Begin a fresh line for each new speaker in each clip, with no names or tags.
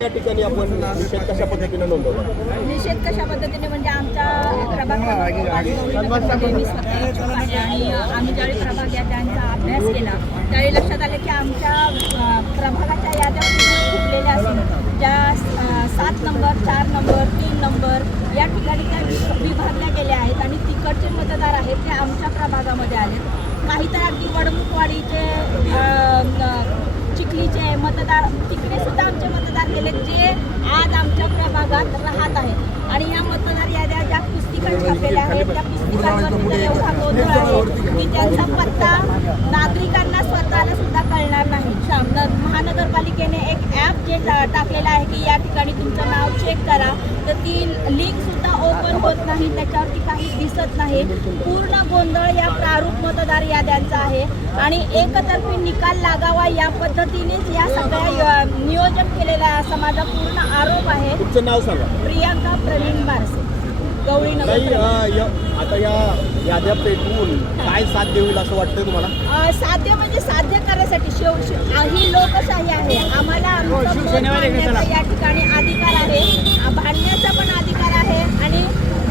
या ठिकाणी आपण निषेध कशा पद्धतीने नोंदवला?
निषेध कशा पद्धतीने? म्हणजे आमच्या प्रभाग क्रमांक मी स्वतः इच्छुक आहे आणि आम्ही ज्यावेळी प्रभाग या त्यांचा अभ्यास केला त्यावेळी लक्षात आलं की आमच्या प्रभागाच्या याद्या फुटलेल्या असून ज्या सात नंबर चार नंबर तीन नंबर या ठिकाणी त्या विभागल्या गेल्या आहेत आणि तिकडचे मतदार आहेत ते आमच्या प्रभागामध्ये आलेत. काही तर अगदी वडमुखवाडीचे चिखलीचे मतदार तिकडे सुद्धा आमचे मतदार गेले जे आज आमच्या प्रभागात राहत आहेत आणि ह्या मतदार याद्या ज्या आहेत. त्या पुस्तिकांवरती एवढा गोंधळ आहे की त्यांचा पत्ता नागरिकांना स्वतःला सुद्धा कळणार नाही. महानगरपालिकेने एक ॲप जे टाकलेलं आहे की या ठिकाणी तुमचं नाव चेक करा. तर ती लिंक सुद्धा ओपन होत नाही. त्याच्यावरती काही दिसत नाही. पूर्ण गोंधळ या प्रारूप मतदार याद्यांचा आहे. आणि एकतर्फी निकाल लागावा या पद्धतीनेच या सगळ्या नियोजन केलेलं आहे. असा माझा पूर्ण आरोप आहे.
तुमचं नाव सांगा.
प्रियांका प्रवीण बारसे.
नाही अ, य- आता या याद्या पेटवून काय साध्य होईल असं वाटतंय तुम्हाला?
अ, साध्य म्हणजे साध्य करण्यासाठी शेव शे- अ, ही लोकशाही आहे. आम्हाला आमचं मत मांडण्याचा या ठिकाणी अधिकार आहे. भांडण्याचा पण अधिकार आहे आणि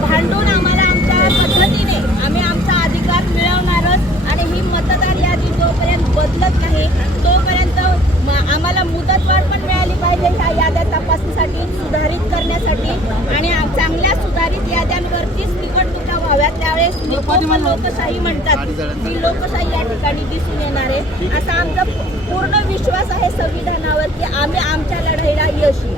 भांडून आम्हाला आमच्या पद्धतीने आम्ही आमचा अधिकार मिळवणारच आणि ही मतदार यादी जोपर्यंत बदलत नाही तोपर्यंत म- आम्हाला मुदतवाढ पण मिळाली पाहिजे ह्या याद्या तपासणीसाठी सुधारित करण्यासाठी आणि आ- सुधारित याद्यांवरतीच निवडणुका व्हाव्यात. त्यावेळेस लोकशाही म्हणतात. ती लोकशाही या ठिकाणी दिसून येणार आहे. असा आमचा पूर्ण विश्वास आहे संविधानावर की आम्ही आमच्या लढाईला यश येऊ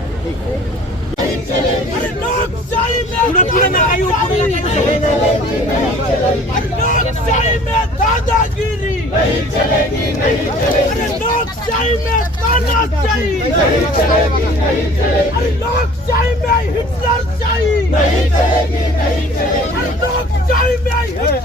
लोकशाही में दादागिरी.